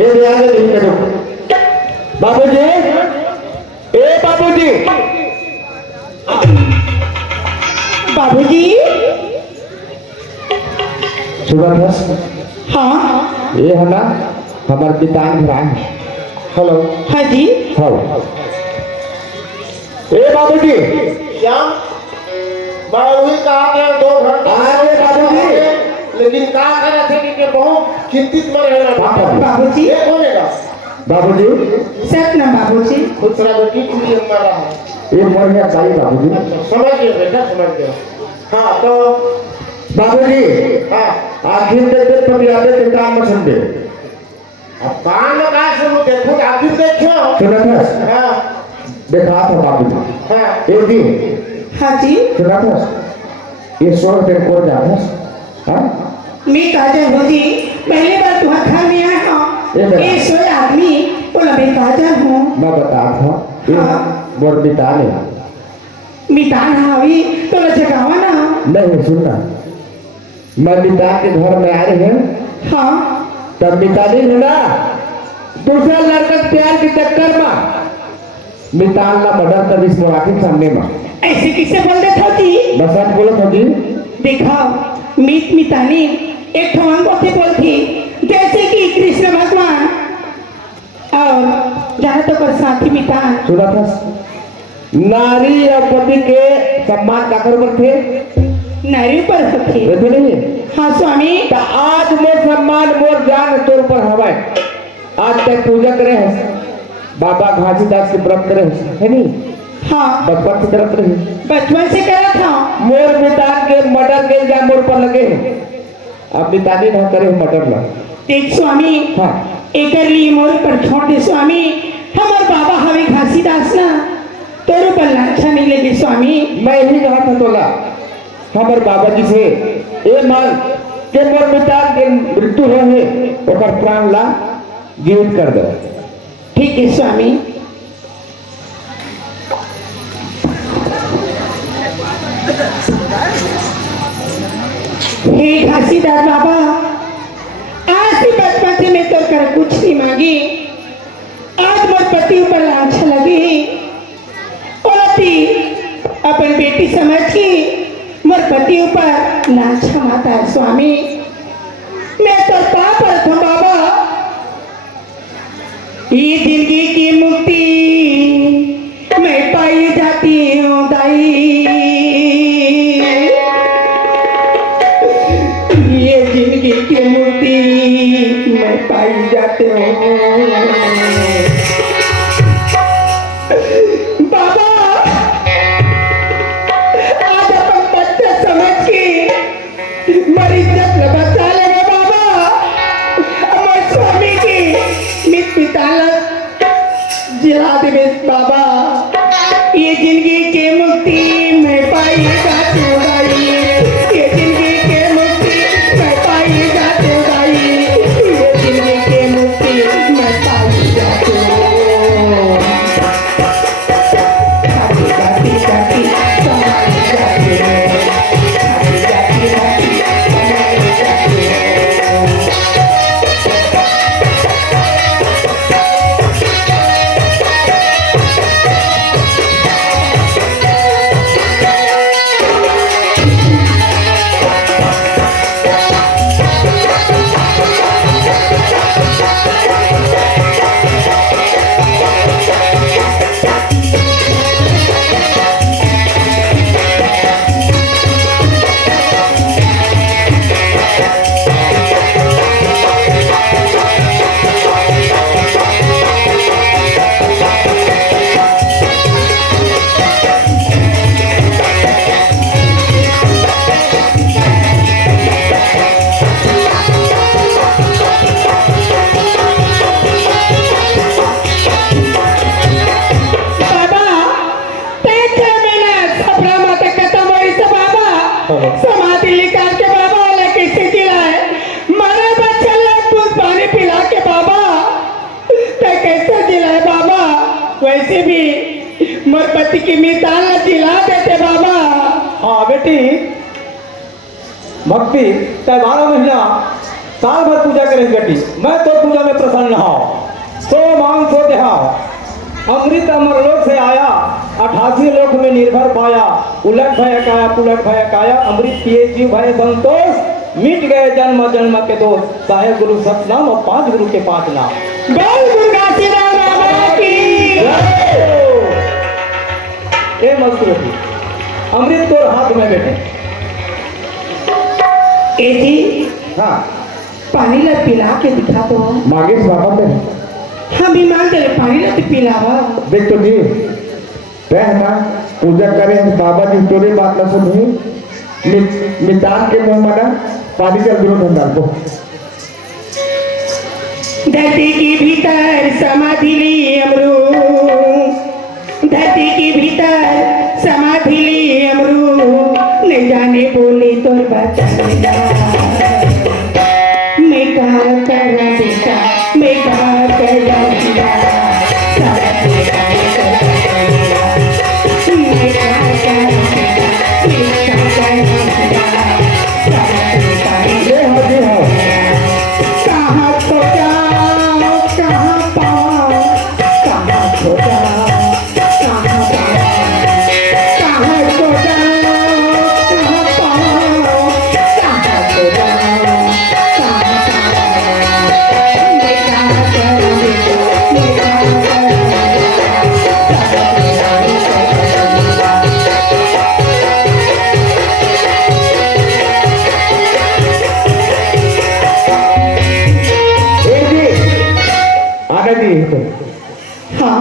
ए ध्यान से नहीं करो बाबूजी ए बाबूजी बाबूजी। सुबह हाँ ये है ना हमारे पिताजी भाई हेलो हाँ जी। हाँ ए बाबूजी श्याम मैं वही कहा गया 2 घंटा आगे बाबूजी लेकिन कहा करा थे कि बहुत चिंतित में रहना बाबूजी। ये बोलेगा बाबूजी सच ना बाबूजी। खुद सारा बेटी चुरी हमारा है। ये मर गया चाहिए बाबूजी समझ गए बेटा समझ गए। हाँ तो बाबूजी हाँ आखिर देते तो भी आते थे काम में सुन दे अब कान लगा सुनो देखो आखिर देखो। सुना था हाँ देखा था बाबूजी हाँ एक दिन हाँ जी। सुना था ये 100 रुपये को जाता हाँ मैं काजल हूँ जी। पहली बार तुम्हारे घर में आया ये हूँ। मेरा- ये सोए आदमी बोला मैं काजल हूँ। मैं बता था ये हाँ। मोर बिताने मितान हावी तो न जगावा ना। नहीं सुनना मैं बिता के घर में आ रहे हैं हाँ तब मिताली है ना दूसरा लड़का प्यार के चक्कर में मिताल ना मर्डर कर इस मुराकी सामने में ऐसे किसे बोल देते हो जी। बस आज बोलो तो जी देखा मीत मितानी एक ठवान को बोलती जैसे कि कृष्ण भगवान और जहाँ तो पर साथी मितान। सुना था नारी और पति के सम्मान का कर थे नारी पर होती। देखो नहीं हाँ स्वामी। तो आज मोर सम्मान मोर जान तोर पर हवाए आज तक पूजा करे है बाबा घासीदास के व्रत करे है नहीं हाँ बचपन से करत रहे बचपन से करा था। मोर बितान के मर्डर के इल्जाम मोर पर लगे हैं अब बितानी ना करे मर्डर ला देख स्वामी हाँ एक लिए मोर पर छोड़ दे स्वामी। हमार बाबा हवे घासीदास ना तोर पर लाछा नहीं लगे स्वामी। मैं यही कहा था तोला हमारे बाबा जी से ए मान के मोर बितान के मृत्यु है ओकर प्राण ला जीवित कर दो ठीक है स्वामी। हे घासीदास बाबा आज भी बचपन से मैं तो कर कुछ नहीं मांगी। आज मोर पति ऊपर लाछा लगी औरती अपन बेटी समझ की मोर पति ऊपर लाछा माता है स्वामी। मैं तो पाप था बाबा ये जिंदगी की मुक्ति मैं पाई जाती हूँ दाई। ये जिंदगी की मुक्ति मैं पाई जाती हूँ बाबा। आज अपन बच्चे समझ के मरी इज्जत न बचा लेंगे बाबा। हमारे स्वामी की मित पितालत जिला देवे बाबा। ये जिंदगी के मुक्ति मैं पाई जाती हूँ दाई। ये जिंदगी के मुक्ति मैं पाई जाती हूँ दाई। ये जिंदगी के मुक्ति मैं पाई जाती हूँ। जाती जाती जाती समाई जाती है। जाती जाती समाई जाती है। समाधि निकाल के बाबा वाला कैसे जिलाए। मारा बच्चा लोग दूध पानी पिला के बाबा तो कैसे जिलाए बाबा। वैसे भी मोर पति की मिसाल जिला देते बाबा। हाँ बेटी भक्ति तय 12 महीना साल भर पूजा करे बेटी मैं तो पूजा में प्रसन्न रहा 500 देहा अमृत अमरलोक से आया 88 लोक में निर्भर पाया उलट भय काया पुलट भय काया अमृत पिए जीव भय संतोष मिट गए जन्म जन्म के दोष साहेब गुरु सतनाम और 5 गुरु के 5 नाम बोल दुर्गा शिवा बाबा की ए मजदूर अमृत तोर हाथ में बैठे ए जी हाँ पानी ला पिला के दिखा दो मागे से बाबा दे हम भी मांगते रहे पानी ला तो पिलावा देख तो जी तय ना पूजा करें बाबा जी तोरे बात ना सुनी मितान के मुंह मना पानी का विरोध हम डाल दो धरती के भीतर समाधि ली अमरू धरती के भीतर समाधि ली अमरू न जाने बोले तो बता मैं क्या करा बेटा मैं क्या करा बेटा मैं क्या करा बेटा मैं क्या करा बेटा ये हो जी हो कहाँ तो जाओ कहाँ पाओ कहाँ तो जाओ कहाँ पाओ कहाँ तो जाओ कहाँ पाओ कहाँ तो जाओ कहाँ पाओ मैं क्या करूँ मैं क्या एक जी आना जी तो हाँ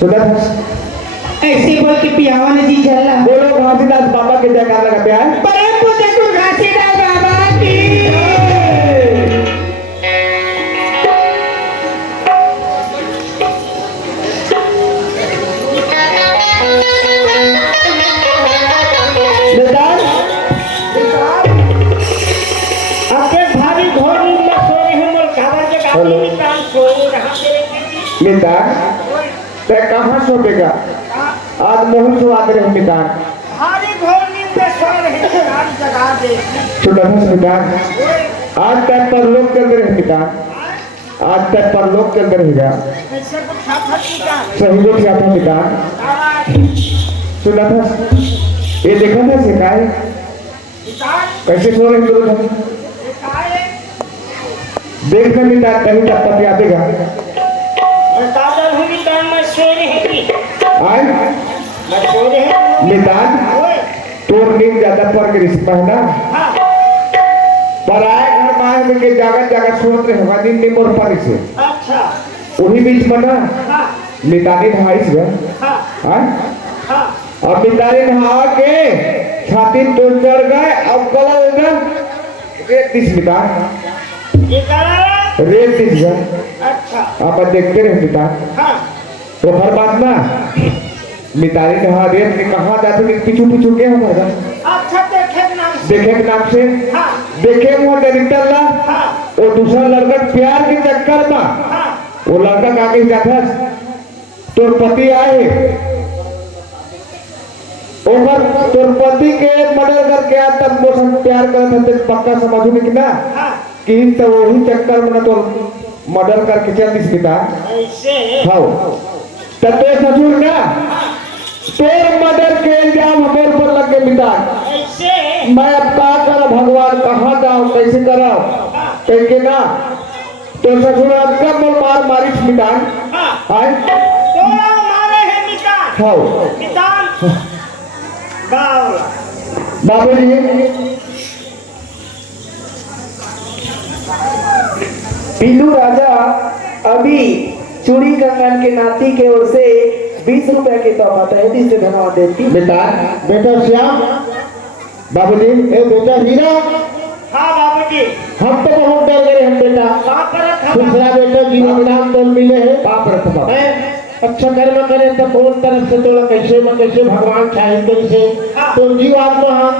सुधा ऐसे बोल के पियावा ने जी चला बोलो घासीदास बाबा के जयकार लगा प्यार परम पूज्य गुरु घासीदास बाबा की मितान आपके भारी घोर नींद में सो रहे हैं मोल काबर के गाड़ी में काम सोए रहा तेरे मितान तय कहाँ सोतेगा आज मोहन सो आते रहे मितान भारी घोर नींद में सो रहे हैं काम जगा दे सुधा मितान आज तक पर लोग चल रहे मितान आज तक पर लोग चल रहेगा कैसे कुछ छापत का सही लोग क्या था मितान सुधा ये देखा था सिखाए कैसे सो रहे गुरु धन देख कर मितान कहीं तक पति आएगा दादा हुई काम में सो रहे हैं आए मैं सो रहे हैं मितान तोर नींद ज्यादा पर के रिश्ता है ना हाँ पर आए घर माए में के जागत जागत सोच रहे होगा नींद नहीं मोर पर से अच्छा वही बीच में ना हाँ मितानी नहाइस गए हाँ हाँ हाँ अब मितानी नहा के छाती तो चढ़ गए अब गला उधर रेत दिस मितान ये करा रेत दिस गए अच्छा आप देखते रहे मितान हाँ तो हर बात ना मितानी नहा रेत ने कहा जाते कि पीछू पीछू क्या होगा अच्छा देखे नाम से देखे के नाम से हाँ देखे वो निकल ला हाँ वो दूसरा लड़का प्यार के चक्कर में हाँ वो लड़का काके जाता तोर पति आए ओकर तोर पति के मर्डर करके आ तब वो सब प्यार करत थे पक्का समझू कि ना हाँ कि तो वही चक्कर में ना तो मर्डर करके चल दिस पिता ऐसे हाँ तब तो ससुर ना तोर मर्डर के इल्जाम हमारे ऊपर लग गए पिता ऐसे मैं अब क्या करूं भगवान कहाँ जाऊं कैसे करो कह ना तो ससुर कब मार मारिश मितान हाँ आए तोड़ा मारे हैं निकाल हाँ निकाल बावला बाबूजी पीलू राजा अभी चूड़ी कंगन के नाती के ओर से 20 रुपए के तोहफा तहदी से धन्यवाद देती बेटा बेटा श्याम बाबूजी ए बेटा हीरा हाँ बाबूजी हम तो बहुत डर गए हम बेटा दूसरा बेटा जीवन नाम तो मिले हैं पाप रखो हैं? अच्छा कर्म करे तो कौन तरफ से तोड़ा कैसे न कैसे भगवान चाहे कैसे तो जीव आत्मा हम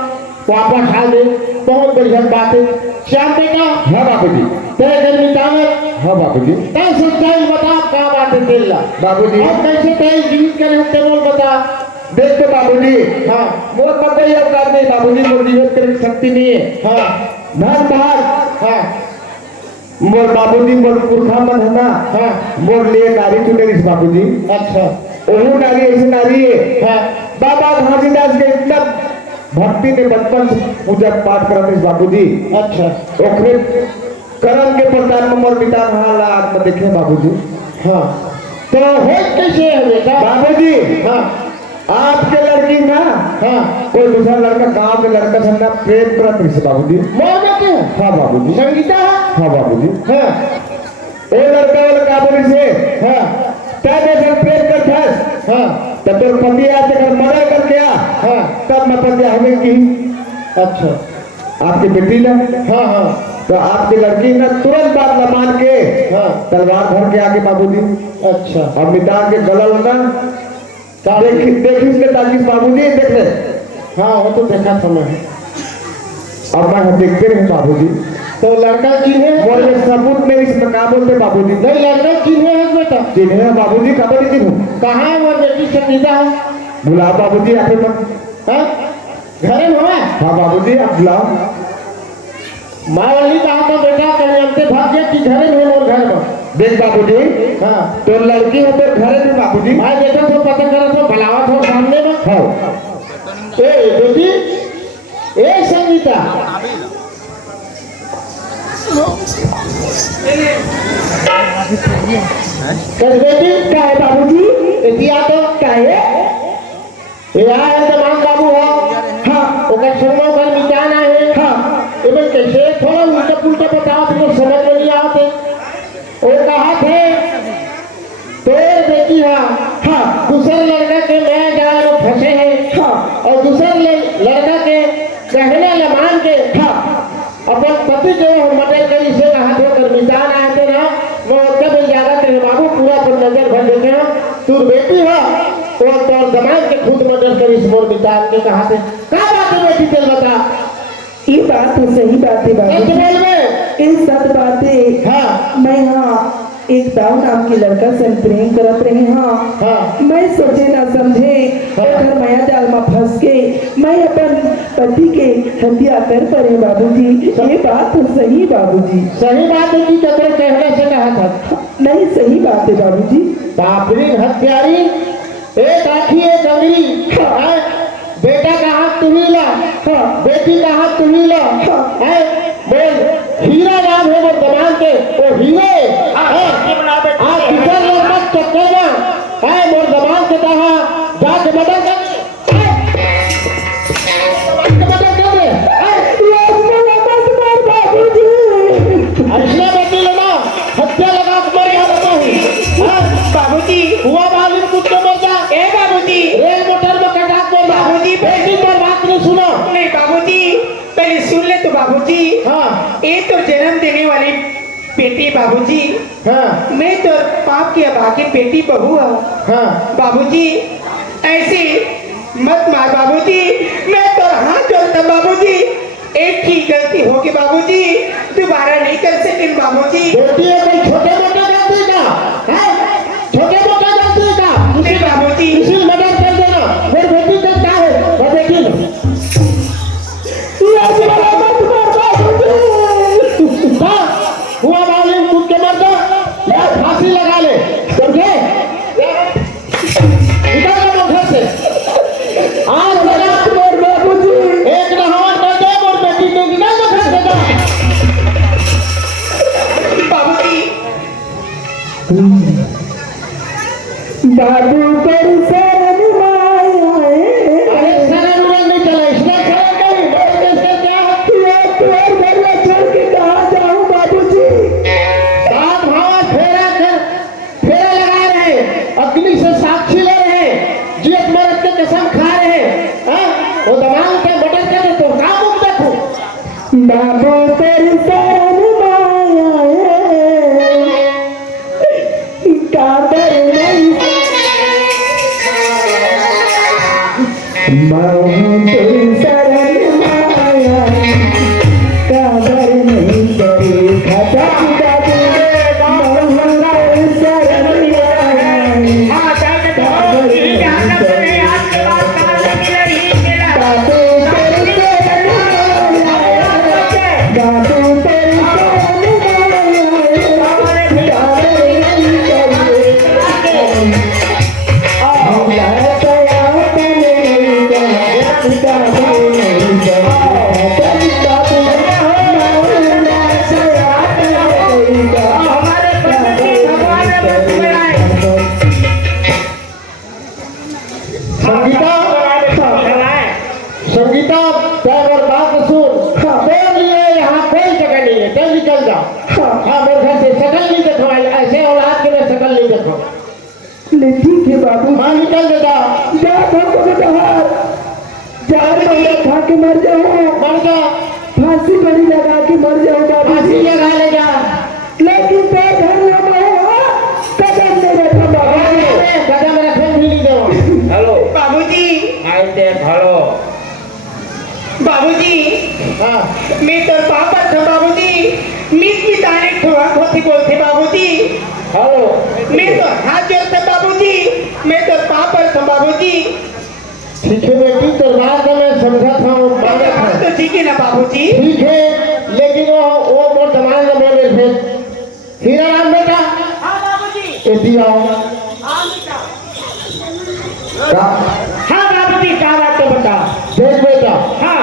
वापस आ दे बहुत बढ़िया बात है श्याम बेटा हाँ बाबूजी तेरे घर में तावत हाँ बाबूजी तय सच्चाई बता क्या बात है तेरा बाबूजी और कैसे तय जीवित करे होते बोल बता देख तो बाबूजी हाँ मोर पता ही अवतार नहीं बाबूजी मोर जीवित करने की शक्ति नहीं है हाँ धन भाग हाँ मोर बाबूजी मोर पुरखा मन है ना हाँ मोर लिए नारी चुने बाबूजी। अच्छा ओहू नारी ऐसी नारी है हाँ बाबा घासीदास के इतना भक्ति ने बचपन से पूजा पाठ करते बाबूजी। अच्छा ओखरे करम के प्रकार में मोर पिता हाल आज में देखे बाबूजी। हाँ तो हो कैसे है बेटा? बाबूजी हाँ आपके लड़की ना हाँ कोई दूसरा लड़का गांव के लड़का से ना प्रेम करत से बाबूजी। मोर बेटे हाँ बाबूजी। संगीता हाँ बाबूजी। हाँ ओ लड़का वाला काबूली से हाँ तब ऐसा प्रेम कर था हाँ तब तो पति आते घर मर्डर कर गया हाँ तब मैं पति हमें की अच्छा आपकी बेटी ना हाँ हाँ तो आपकी लड़की ना तुरंत बात न मान के हाँ तलवार धर के आके बाबूजी अच्छा और मिटा के गलल ना देखी इसने ताकि बाबूजी देख ले। हाँ वो तो देखा था मैं। अब मैं देखते रहे बाबूजी। तो लड़का चिन्हे और ये सबूत में इसमें क्या बोलते बाबूजी। नहीं लड़का चिन्हे है बेटा? जिन्हें है बाबूजी खबर ही चिन्हू कहाँ है वो बेटी संगीता है? बुलाओ बाबूजी आप मत। हाँ घरे में है? हाँ बाबूजी आप बुलाओ। मैं वही कहा था बेटा कहीं हमसे भाग गया कि घरे में और घर में। देख बाबूजी हाँ तो लड़की है तो घर में बाबूजी। मैं देखा तो पता करा तो बुलावा था सामने में। हाँ ए बेटी ए संगीता कर बेटी क्या है बाबूजी? इतिया तो क्या है? ये है तमाम बाबू हो हाँ ओकर संगो घर मिजान है हाँ इबन कैसे थोड़ा उल्टा पुल्टा बताओ तो समझ में नहीं आते। वो कहा थे तो बेटी हाँ दूसरे लड़का के मैं जाल में फंसे हैं हाँ और दूसरे लड़का के कहने लमान के हाँ अपन पति जो मटल करी से कहा थे कर मिजान आए थे ना मैं उसका भी ज्यादा तेरे बाबू पूरा पर नजर भर देते हैं तू बेटी हो तो तोर दमाग के खुद मर्डर करी इस मोर मिजान के कहा थे क्या बात है बेटी चल बता। ये बात तो सही बात है सच बाबूजी। बोल में इस सच बात है। हाँ मैं हाँ एक दाऊ नाम के लड़का से प्रेम करत रहे हाँ हाँ मैं सोचे ना समझे घर माया जाल में फंस के मैं अपन पति के हत्या कर पड़े बाबूजी। ये बात तो सही बाबूजी। सही बात है कि चक्र कहने से कहा था नहीं सही बात है बाबूजी। बापरी हत्यारी एक आखी एक अंगली हाँ, बेटा का हाथ तुम्ही ला हाँ, बेटी का हाथ तुम्ही ला हाँ, बोल हीरा नाम है वो दमान के वो हीरे आज किधर लोग मत चक्कर में है मोर दमान के कहा जाके मदद कर ऐसा बेटी लेना हत्या लगा मर जाता हूँ बाबूजी हुआ बालिन कुत्ते मर जा ए बाबूजी रेल मोटर में कटा कर बाबूजी, बेटी पर बात नहीं सुनो नहीं बाबूजी पहले सुन ले तो बाबूजी। हाँ ये तो जन्म देने वाली बेटी बाबूजी। हाँ मैं तो पाप की अभागी बेटी बहू हूँ हाँ बाबूजी। ऐसे मत मार बाबूजी। मैं तो हाथ जोड़ता बाबूजी। एक ही गलती होगी बाबूजी दोबारा नहीं कर सकें बाबूजी। बेटी है कोई छोटे मोटे गलती का है छोटे मोटे गलती का नहीं बाबूजी। इसी मदद कर देना मेरी बेटी का क्या है वो बेटी हाँ हुआ बालिन कूद के मर जा या फांसी लगा ले समझे निकल जा घर से आज लगा मोर बाबूजी एक नहावन कर दे मोर बेटी को निकल जा घर से जा बाबूजी बाबू तेरी शरण माया अरे शरण में नहीं चला इसलिए शरण नहीं बोल कैसे क्या ये घर में छोड़ के कहाँ जाऊँ बाबूजी। सात भाव फेरा लगा रहे अग्नि से साक्षी ले रहे जियत मरद के कसम खा रहे हैं वो दमाग के बटन कर दे तो काम मुख देखो बाबू तेरी शरण माया काबर नहीं माऊं तेरी शरण माया काबर नहीं तेरी खाता बाबू माऊं तेरी शरण माया काबर नहीं तेरी बाबू तेरी शरण माया बाबू हाँ निकल बेटा, जा हमको बाहर 4 महीना खा के मर जाऊँ, मर जा, फांसी बड़ी लगा के मर जाऊँ बाबू फांसी लगा ले जा। लेकिन पैर घर ना मैं कदम नहीं रखा बाबू कदम रखे भी नहीं दो। हेलो बाबूजी आइते हेलो बाबूजी हाँ मैं तो पापा था बाबूजी, मीत मिताने ठोआ खोती बोलते बाबूजी, हेलो मैं तो हाथ जोड़ता बाबूजी, मैं तो पापा था बाबूजी। ठीक है बेटी, तो बात मैं समझा था, माना था, तो ठीक है ना बाबूजी। ठीक है, लेकिन वो मोर दमाल न बोले फिर हीरा राम बेटा हाँ बाबूजी। एती आओ। हाँ बाबूजी क्या बात तो बता। देख बेटा, हाँ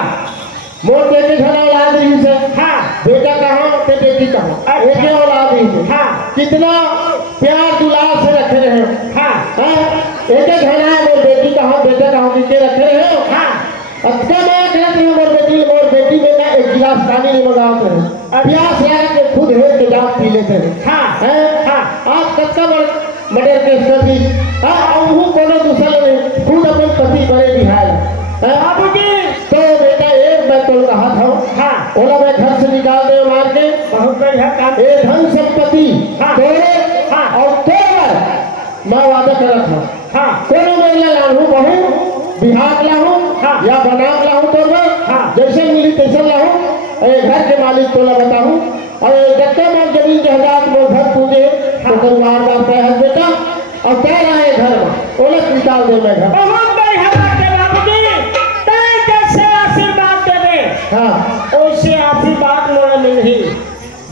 मोर बेटे घर औलाद रही से, हाँ बेटा कहाँ ते बेटी कहाँ, एक ही औलाद रही से, हाँ कितना प्यार दुलार से रखे रहे हो, हाँ हाँ? एक ही घर है, मोर बेटी कहाँ बेटा कहाँ नीचे रखे रहे हो। हाँ अच्छा मैं कहती हूँ मोर बेटी में ना एक गिलास पानी नहीं मंगाते हैं, प्यास लगा के खुद हेल के जाप पी लेते हैं। हाँ हैं? हाँ आज कच्चा मर्डर केस कर दी, हाँ वो कोनो दूसरा नहीं, खुद अपने पति बड़े बिहार बाबूजी। तो बेटा एक मैं तो कहा था, हाँ बोला मैं घर से निकाल दे मार के, बहुत बढ़िया काम। ये धन संपत्ति हाँ। तेरे हाँ। और तेरे मैं वादा करा था, हाँ कोनो मेरे लाहू बहू बिहार लाहू हाँ। या बनाम लाहू तो मैं हाँ। जैसे मिली तैसे लाहू, घर के मालिक को ला बताऊँ, और जब मैं जमीन जहदात में घर पूजे तो परिवार का है बेटा, और तेरा है घर में ओलट निकाल दे मैं घर। बहुत बढ़िया बात है बाबूजी। तय जैसे आशीर्वाद देवे हाँ वैसे आशीर्वाद मोड़ मिली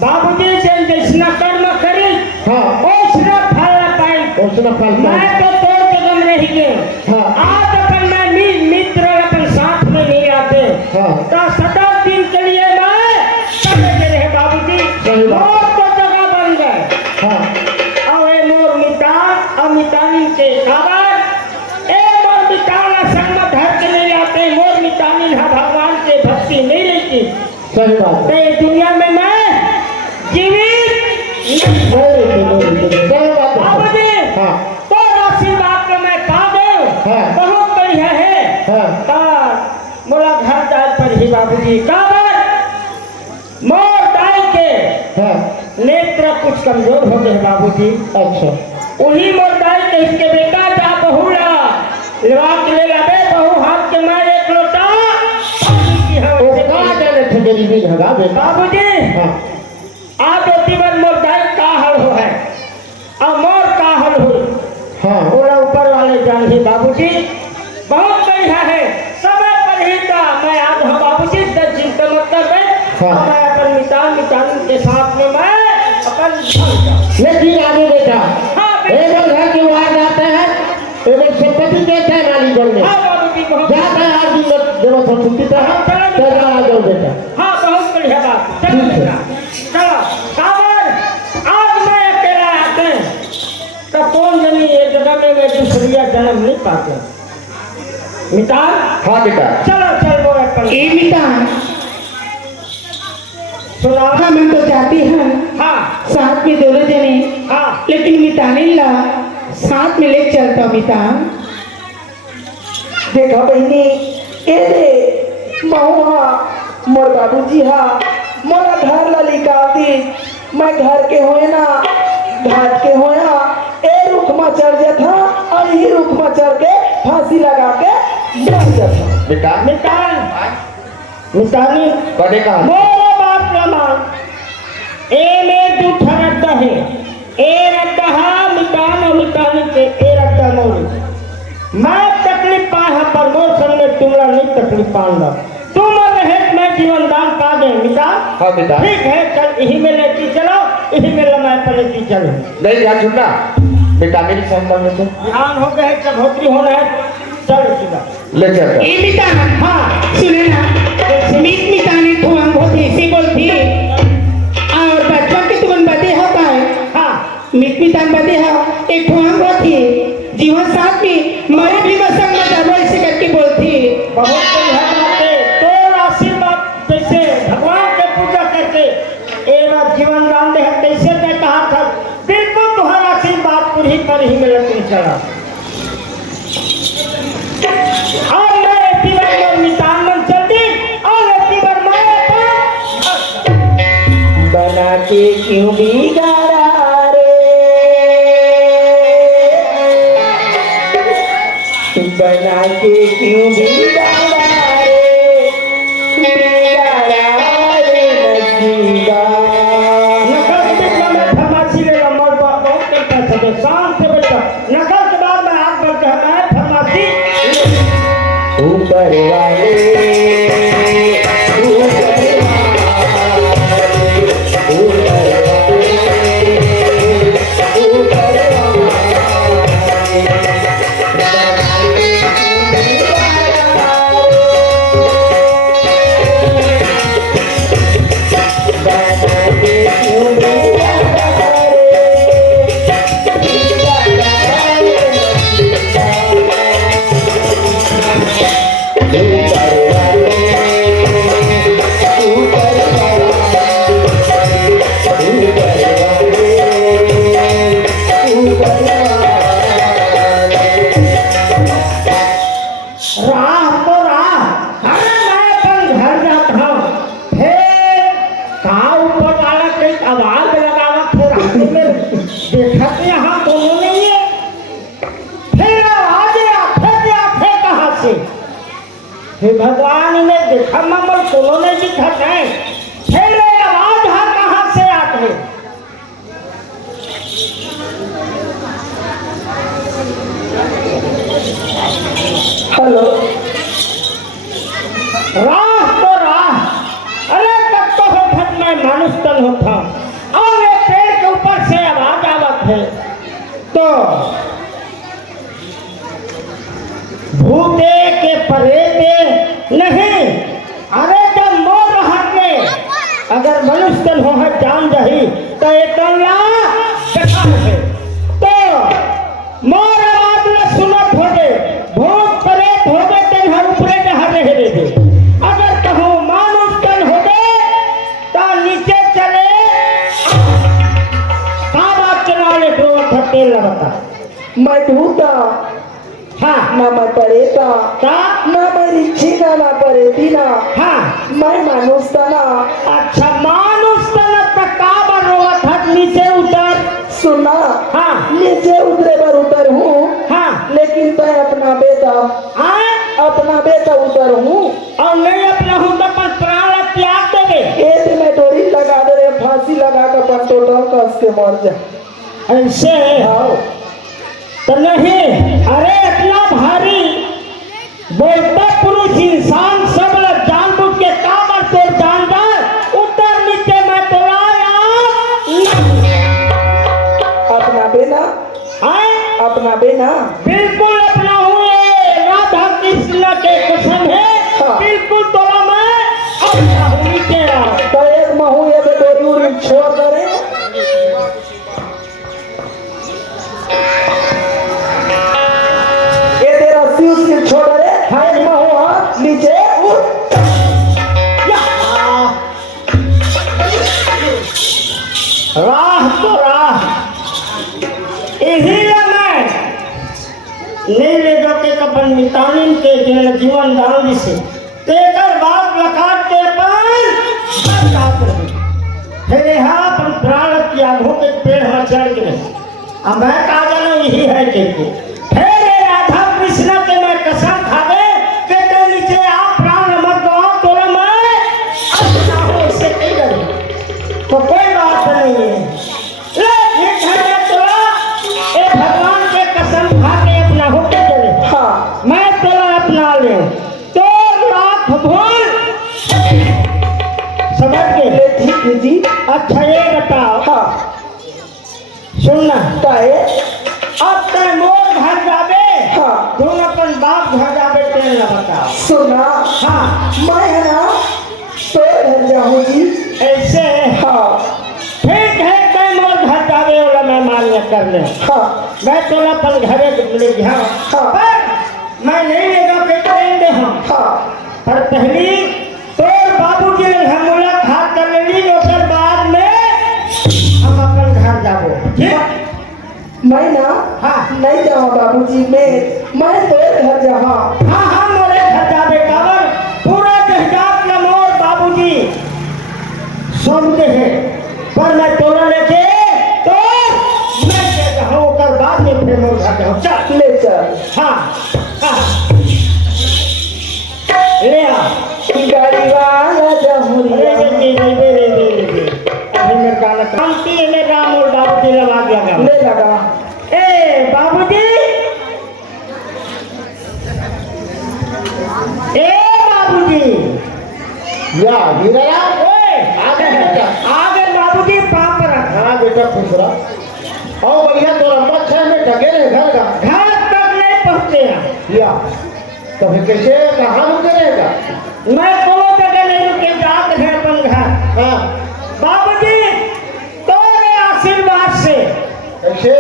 बाबूजी। जन जैसना कर्म करी हाँ वैसना फल पाई। उसने फल मैं पाया। तो तोड़ के गम रही गए। हाँ। आज अपन मैं मित्र अपन साथ में नहीं आते, हाँ। तो सदा दिन के लिए मैं चले गए रहे बाबूजी। सही बात। मोर तो जगह बन गए। हाँ अब ये मोर मितान अमितानी के खबर ए मोर मितान संग में धर के नहीं आते, मोर मितानी है भगवान के भक्ति नहीं लेती, सही बात तो है, ये दुनिया में मैं जीवित सही बात है। बाबूजी। हाँ तो आशीर्वाद का मैं पा गए, हाँ। बहुत बढ़िया है। हाँ पर मोला घर जाए पर ही बाबूजी काबर मोर दाई के हाँ नेत्र कुछ कमजोर हो गए बाबूजी। अच्छा उन्हीं मोर दाई के इसके बेटा जा बहुला लवा के ले लाबे, बहु हाथ के मैं एक लोटा पानी की है वो वैसे कहाँ की। जाने थे गरीबी झगा बेटा। बाबूजी हाँ आप बेटी बन मोर दाई का हल हो है और मोर का हल हो, हाँ बोला ऊपर वाले जान ही बाबूजी। बहुत बढ़िया है, समय पर ही का मैं आज हूँ बाबूजी। दस चिंता मतलब है, हाँ। मैं अपन मितान के साथ में मैं अपन लेकिन आगे बेटा हाँ एक घर के वार जाते हैं, एक संपत्ति देते हैं मालिकों में, हाँ बाबूजी बहुत जाता है आज दिन में देव सब छुट्टी तो है, तेरा आ जाओ बेटा। हाँ बहुत बढ़िया बात। चलो ठीक है। बेटा चलो काबर आज मैं अकेला आते हैं तो कौन जनी एक जगह में मैं दूसरिया जन्म नहीं पाते। मितान हाँ बेटा चलो चल बोल अपन ए मितान सुना। हम तो जाती हैं हाँ साथ में दोनों जने, हाँ लेकिन मिताने ला साथ में ले चलता मितान। देखा बहनी ए दे महुआ मोर बाबूजी हा मोरा घर ला निकाल दी, मैं घर के होए ना घाट के होया ए रुख में चढ़ जाता और यही रुख में चढ़ के फांसी लगा के मर जाता। बेटा मितान मितानी कड़े का मोरो बाप प्रमाण ए में दू ठरत है, ए रद्दा हा मितान और मितानी के ए रद्दा मोरी। मैं तकलीफ पा है पर मोर संग में तुमरा नहीं तकलीफ पाऊंगा। तुम रहे मैं जीवन दान पा गए मितान। हाँ बेटा ठीक है चल यही में लेती चलो, यही में लमाए पर लेती चलो। नहीं ध्यान सुनना बेटा मेरी संग में से ध्यान हो गए चौधरी होना है, चलो सीधा ले चल ए मितान हाँ सुने ना, मिताने ठोंग होती से बोलती और बच्चों के तुमन बदे हो पाए। हाँ मितान बदे हो एक ठोंग होती जीवन साथ में मरे भी बसंग में जाबो ऐसे करके बोलती। बहुत बढ़िया बात है। तो आशीर्वाद जैसे भगवान के पूजा करके एवं जीवन दान दे कैसे मैं कहा था बिल्कुल तुम्हारा आशीर्वाद पूरी पर ही मिलती चला। और मैं एती बार मोर मितान मन चलती और एती बार मैं बना के क्यों बिगाड़ा रे, बना के क्यों बिगाड़ा रे, बिगाड़ा रे नसीबा। नकल के बीच में फरमासी लेगा मोर बहुत करता है शाम से बेटा नकल के बाद में हाथ बढ़ के मैं फरमासी ऊपर वाले भगवान ने देखा ममल कोनो नहीं दिखत है फिर आवाज है कहां से आते हेलो राह तो राह अरे कब तो हो फट मैं मानुष तन होता और ये पेड़ के ऊपर से आवाज आवत है तो भूते के परेते नहीं अरे जब मोर हटने अगर मनुष्य तन हो है जान जही तो एक है तो मोर आवाज न सुनत हो गए भूत परेत हो गए तन हर ऊपरे जहाँ रह दे अगर कहूँ मानुष तन हो गए तो नीचे चले का बात चलाने को तेल लगता मैं ढूंढता हाँ ना मैं परेता का ना मैं रिच्छीना ना परेती ना हाँ मैं मानुष था ना। अच्छा मानुष तन तक का बनोगा था नीचे उतर सुना हाँ नीचे उतरे पर उतर हूँ हाँ लेकिन मैं अपना बेटा हाँ अपना बेटा उतर हूँ और नहीं अपना हूँ तो अपन प्राण त्याग देंगे ऐसे मैं डोरी लगा दे रहे फांसी लगा कर पंटोटा कस के मर जा ऐसे आओ तो नहीं अरे इतना भारी बोलता पुरुष इंसान सब लोग जान बुझ के काम और तो जान जाए उतर नीचे मैं तो लाया अपना बेना आए अपना बेना बिल्कुल अपना हुए राधा कृष्ण के कसम है हाँ। बिल्कुल तोला मैं अपना हूँ नीचे आओ तो एक महू ये डोरी उरी छोड़ दे रहे ये तेरा फ्यूज के छोड़ दे हाय महू हाथ नीचे उठ राह तो राह यही मैं नहीं ले जो के कपन मितानिन के जीवन दान से तेकर बात लकाट के पर बरसात रही फिर यहाँ अपन प्राण त्यागों के पेड़ में चढ़ गए अब मैं कहा जाना यही है कि फिर राधा कृष्ण के मैं कसम खा गए कि तेरे नीचे आप प्राण मत दो तोरा मैं अपना हो इससे नहीं डरे तो कोई बात नहीं है ए भगवान के कसम खा के अपना होके चले हाँ मैं तोला अपना ले तो लाख भूल समझ ले गए ठीक है जी अच्छा ये बताओ हाँ सुनना काहे अब तय मोर घर जाबे हाँ दोनों अपन बाप घर जाबे तेल न बताओ सुना हाँ मैं है ना तो घर जाऊँ जी ऐसे हाँ ठीक है तय मोर घर जाबे वाला मैं मान्य कर ले हाँ मैं तोला अपन घरे ले गया हाँ। पर मैं नहीं लेगा के ट्रेन दे हम हाँ पर पहली तो बाबूजी ने हम मुलाकात कर लेली ओकर बाद में हम अपन घर जाबो ठीक मैं ना हाँ नहीं जाऊँ बाबूजी मैं तो घर जहाँ हाँ हाँ मोरे घर जाबे काबर पूरा जहजात न मोर बाबूजी समझे है पर मैं तोरा लेके तो मैं के जहाँ कर बाद में फिर मोर घर जाऊँ चल ले चल हाँ हाँ ले आ गाड़ी वाला जमुरिया अभी मेरे गाना कामती है मेरा मोर बाबूजी लगा लगा ले लगा ए बाबूजी ए बाबूजी या हीरा ओए आगे बेटा आगे बाबूजी पाप रख हाँ बेटा खुश रहा और बढ़िया तो लंबा छह में ढके रहे घर का घर तक नहीं पहुंचे हैं या तब कैसे कहाँ रुके रहेगा मैं कोनो जगह नहीं रुके जात है अपन घर हाँ बाबूजी तोरे आशीर्वाद से कैसे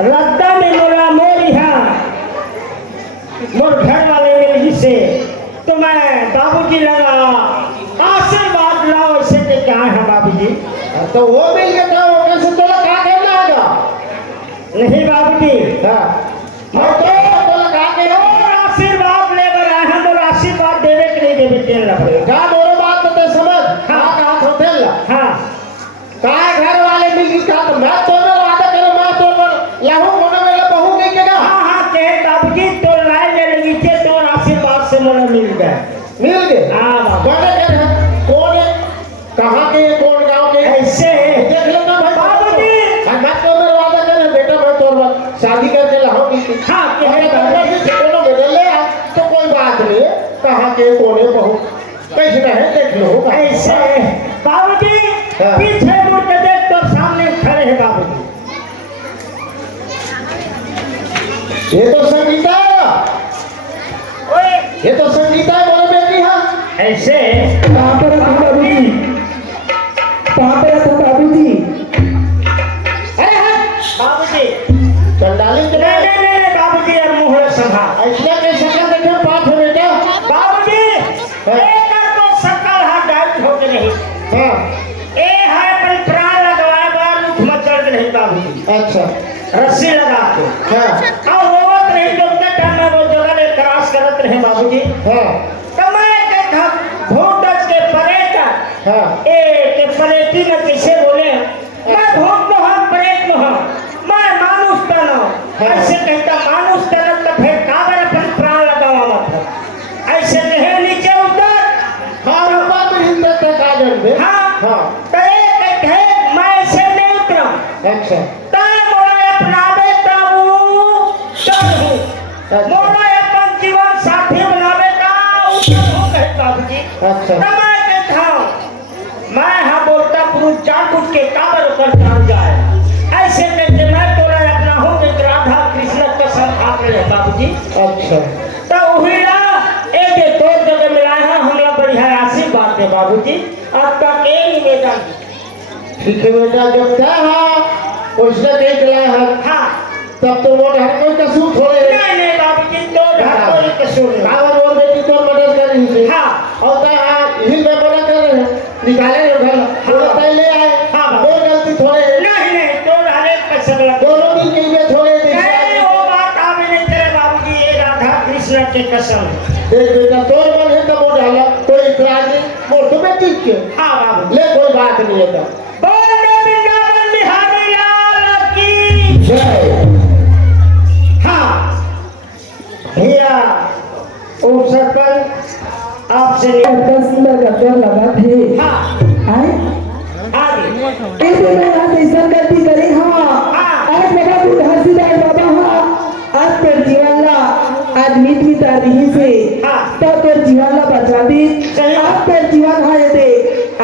रद्दा में मोरा मोरी है मोर घर वाले मिल से तो मैं बाबूजी लगा आशीर्वाद लाओ ऐसे के क्या है बाबूजी तो वो मिल के तो कैसे तो लगा करना होगा नहीं बाबूजी हाँ मैं तो लगा के और आशीर्वाद ले बर आए हैं और आशीर्वाद देवे के नहीं देवे तेल लग रहे क्या दोनों बात तो समझ हाँ कहा तो तेल हाँ कहा घर वाले मिल के कहा तो मैं तो वादा करो मैं तो लाहू होने वाला बहू के केगा हाँ हाँ कहे बाबूजी तो लाए ले लीजिए तो आशीर्वाद से मोला मिल गए मिल गए हाँ बाबू बड़े घर है कौन है कहाँ के कौन गांव के ऐसे देख लेना भाई बाबूजी मैं तो मेरा वादा कर बेटा मैं तो शादी करके लाहू की हाँ कहे बाबूजी दोनों में ले आ तो कोई बात नहीं है कहाँ के कौन है बहू कैसे है देख लो ऐसे बाबूजी हाँ। पीछे मुड़ के देख तो सामने खड़े हैं बाबूजी ये तो संगीता है ओए ये तो संगीता है बोले बेटी हाँ ऐसे कहाँ पर रखा बाबूजी कहाँ पर रखा बाबूजी अरे हाँ बाबूजी चंडाली के नहीं बाबूजी और मुहरे संभा ऐसा के शकल देखे पाठ है बेटा बाबूजी एक तो सकल हाथ डाल हो के नहीं हाँ ए है पर प्राण लगवाए बार उठ मत चढ़ के नहीं बाबूजी अच्छा रस्सी लगा के हाँ और वो नहीं जो के टाइम में वो जगह ले क्रॉस करत रहे बाबूजी हाँ कमाए के था भूतज के परेटा हाँ ए के परेटी में कैसे बोले मैं भूत तो हम परेट तो हम मैं मानुष तो ना ऐसे कहता मानुष तो ना तो फिर काबर अपन प्राण लगावा मत ऐसे नहीं नीचे उतर हाँ रूपा तो हिंदे तक आ जाए हाँ हाँ तो एक कहे मैं ऐसे नहीं उतरा अच्छा ताय मोरा अपनावे ताऊ चढ़ू मोरा अपन जीवन साथी बनावे का उतर हो कहे बाबूजी अच्छा मैं कहता हूँ मैं हाँ बोलता पुरुष जान बुझ के काबर ऊपर जान जाए ऐसे कहते मैं तोरा अपना हूँ कि राधा कृष्ण कसम खा रहे बाबूजी अच्छा तो उहिला ए जे तोर जगह मिलाए हैं हमरा बढ़िया आशीर्वाद दे बाबूजी अब तक ए निवेदन ठीक है बेटा जब क्या हाँ उसने कहीं चलाया है हाँ तब तो वो हर कोई कसूर थोड़े नहीं बाबूजी तो कोई कसूर नहीं कावर वो बेटी तो मदद कर रही थी हाँ और तो हाँ यही मैं मदद कर रहे हैं निकाले ना घर वो तय ले आए हाँ, वो गलती थोड़े नहीं तो हरे कसम लग दोनों दिन के लिए थोड़े नहीं वो बात आवे नहीं तेरे बाबूजी ये राधा कृष्ण के कसम देख बेटा तोर मन है तब वो डाला कोई इतराज नहीं मोर तो बेटी के हाँ बाबू ले कोई बात नहीं है तब बोले वृंदावन बिहारी लाल की जय हाँ भैया ओ सरपंच आपसे दस लगातार लगा थे हाँ आए आगे ऐसे मैं आज ऐसा गलती करे हाँ आज मेरा दूध हंसीदार बाबा हाँ आज तेरे जीवन ला आज मीठ मीठा रही से हाँ। तो तेरे जीवन ला बचा दी सही। आज तेरे जीवन हाँ ये दे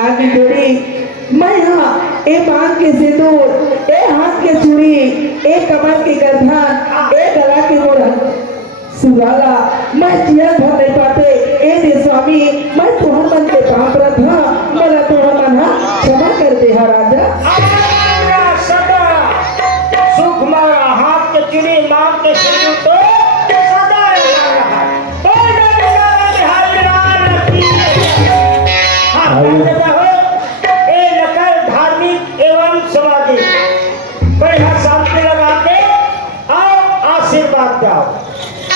आगे जोड़ी मैं हाँ ए मांग के सिंदूर ए हाथ के चूड़ी ए कमर के गरधान ए गला के मोड़ सुराला मैं जीवन भर नहीं पाते ए दे स्वामी मैं तुहर मन के पाप रथ हाँ मला तुहर मन हाँ क्षमा कर दे हाँ राजा हमारा सदा सुख मारा हाथ के चुनी मांग के सिंदूर तो सदा हमारा बोले वृंदावन बिहारी लाल की हाँ कहते हो ए नकल धार्मिक एवं सामाजिक बढ़िया शांति लगा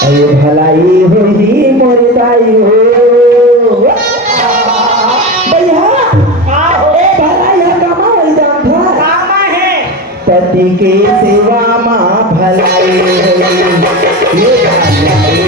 अरे भलाई हुई मोर दाई हो भैया ए भलाई कमाई जान था पति के सेवा माँ भलाई हुई ये भलाई